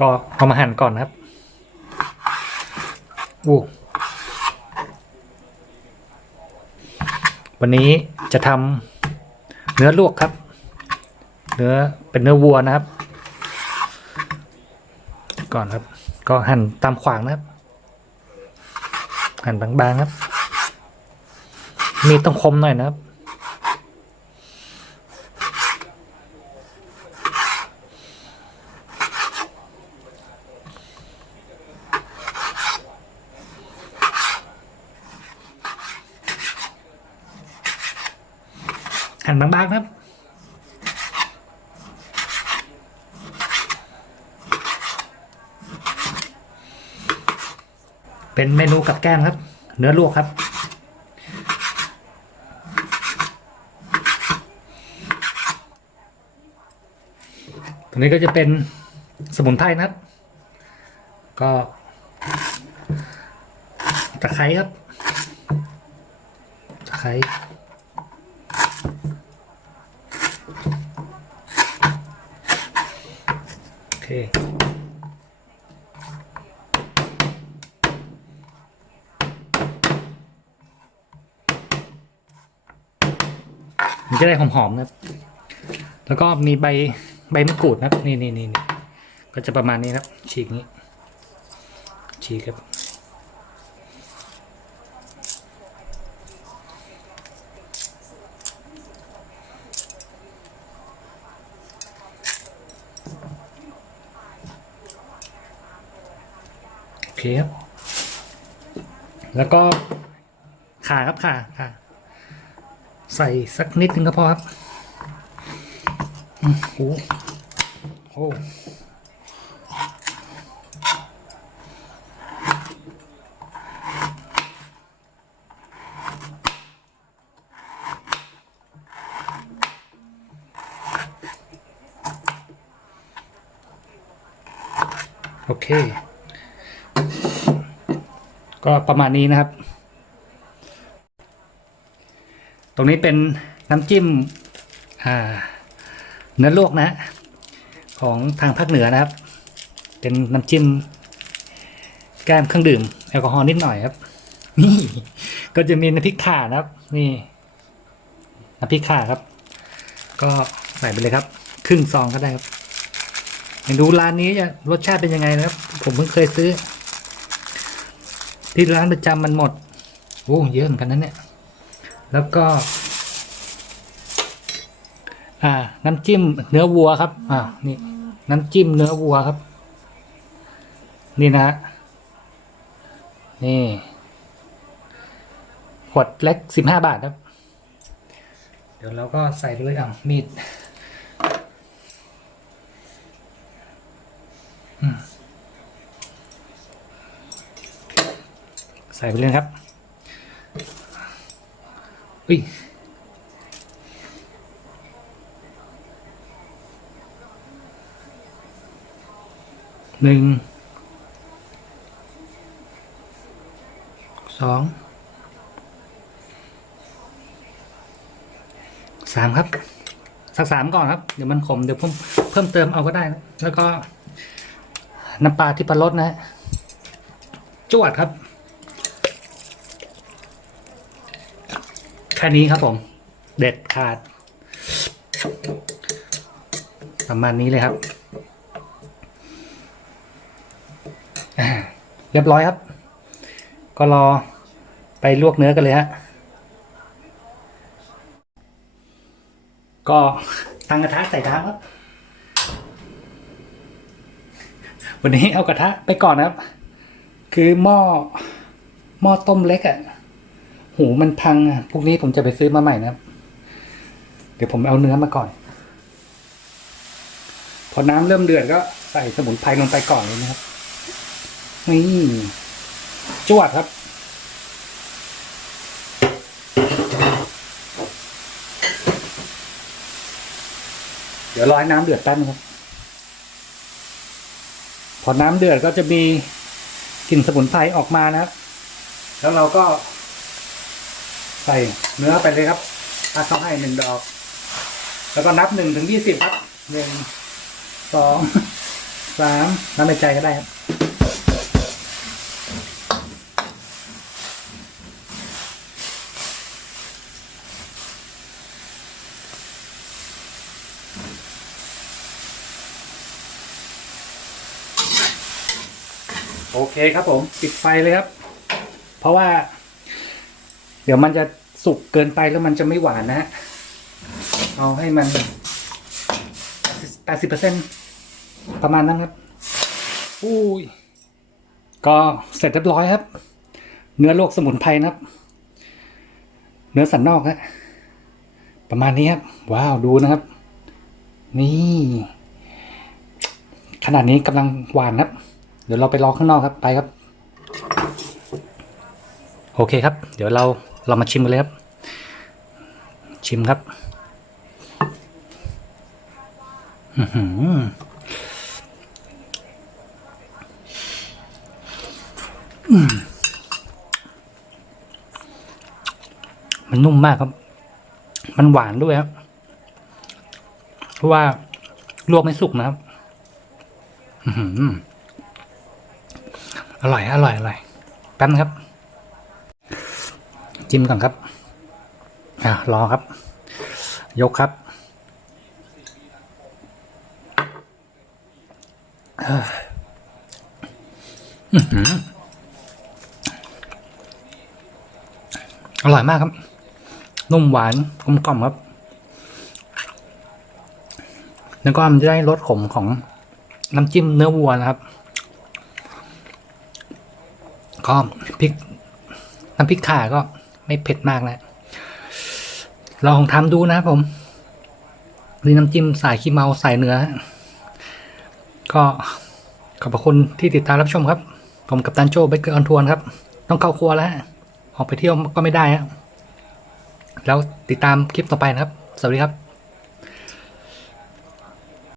ก็เอามาหั่นก่อนนะครับอู้วันนี้จะทำเนื้อลวกครับ เนื้อเป็นเนื้อวัวนะครับ ก่อนครับ ก็หั่นตามขวางนะครับ หั่นบางๆครับ มีต้องคมหน่อยนะครับ หั่นบางๆครับ เป็นเมนูกับแก้มครับ เนื้อลวกครับตรงนี้ก็จะเป็นสมุนไพรนะครับ ก็ตะไคร้ครับตะไคร้ มันจะได้หอมๆนะครับ แล้วก็มีใบใบมะกรูดนะนี่นี่นี่ก็จะประมาณนี้ครับ ฉีกนี้ ฉีกครับ เคครับแล้วก็ขาครับขาขาใส่สักนิดนึงก็พอครับโอ้โหโอ้โอเค ก็ประมาณนี้นะครับ ตรงนี้เป็นน้ำจิ้มอ่าเนื้อลวกนะ ของทางภาคเหนือนะครับ เป็นน้ำจิ้มแก้มเครื่องดื่มแอลกอฮอล์นิดหน่อยครับ นี่ก็จะมีน้ำพริกข่านะครับ นี่น้ำพริกข่าครับ ก็ใส่ไปเลยครับ ครึ่งซองก็ได้ครับไม่รู้ร้านนี้จะรสชาติเป็นยังไงนะครับ ผมเพิ่งเคยซื้อ ที่ร้านประจำมันหมดโอ้เยอะเหมือนกันนะเนี่ย แล้วก็ อ่า น้ำจิ้มเนื้อวัวครับ อ่านี่ น้ำจิ้มเนื้อวัวครับ นี่นะฮะนี่ขวดเล็กสิบห้าบาทครับ เดี๋ยวเราก็ใส่เลยอะมีดอืม ใส่ไปเลยครับอุ้ยหนึ่งสองสามครับ สักสามก่อนครับ เดี๋ยวมันขมเดี๋ยวเพิ่มเพิ่มเติมเอาก็ได้นะแล้วก็น้ำปลาที่ปลารสนะฮะจวดครับ ค่นี้ครับผม เด็ดขาด ประมาณนี้เลยครับ เรียบร้อยครับ ก็รอไปลวกเนื้อกันเลยฮะ ก็ตั้งกระทะใส่น้ำครับ วันนี้เอากระทะไปก่อนนะครับ คือหม้อหม้อต้มเล็กอะ่ะ หูมันพังอะพรุ่งนี้ผมจะไปซื้อมาใหม่นะเดี๋ยวผมเอาเนื้อมาก่อน พอน้ำเริ่มเดือดก็ใส่สมุนไพรลงไปก่อนเลยนะครับนี่จวดครับ เดี๋ยวรอให้น้ำเดือดแป๊บนึงครับ พอน้ำเดือดก็จะมีกลิ่นสมุนไพรออกมานะครับ แล้วเราก็ ส่เนื้อไปเลยครับ ถ้าเขาให้หนึ่งดอก แล้วก็นับหนึ่งถึงยี่สิบครับหนึ่งสองสามน้ำในใจก็ได้ครับโอเคครับผม ปิดไฟเลยครับ เพราะว่า เดี๋ยวมันจะ สุกเกินไปแล้วมันจะไม่หวานนะฮะเอาให้มันแปดสิบเปอร์เซ็นประมาณนั้นครับ อุ้ย ก็เสร็จเรียบร้อยครับ เนื้อโลกสมุนไพรนะครับ เนื้อสันนอกฮะประมาณนี้ครับ ว้าวดูนะครับ นี่ ขนาดนี้กำลังหวานครับ เดี๋ยวเราไปรอข้างนอกครับไปครับ โอเคครับ เดี๋ยวเรา เรามาชิมกันเลยครับ ชิมครับมันนุ่มมากครับ มันหวานด้วยครับ เพราะว่าลวกไม่สุกนะครับอร่อย อร่อย อร่อย แป๊บนะครับ จิ้มก่อนครับ อะรอครับ ยกครับเอ้ออื้อหืออร่อยมากครับ นุ่มหวานกลมกล่อมครับ แล้วก็มันจะได้รสขมของน้ำจิ้มเนื้อวัวนะครับ ก็พริกน้ำพริกข่าก็ ไม่เผ็ดมากนะลองทำดูนะครับผมนี่น้ำจิ้มสายขี้เมาใส่เนื้อ ก็ขอบคุณที่ติดตามรับชมครับ ผมกับตันโจเบเกอร์ออนทวนครับ ต้องเข้าครัวแล้ว ออกไปเที่ยวก็ไม่ได้แล้วติดตามคลิปต่อไปนะครับ สวัสดีครับ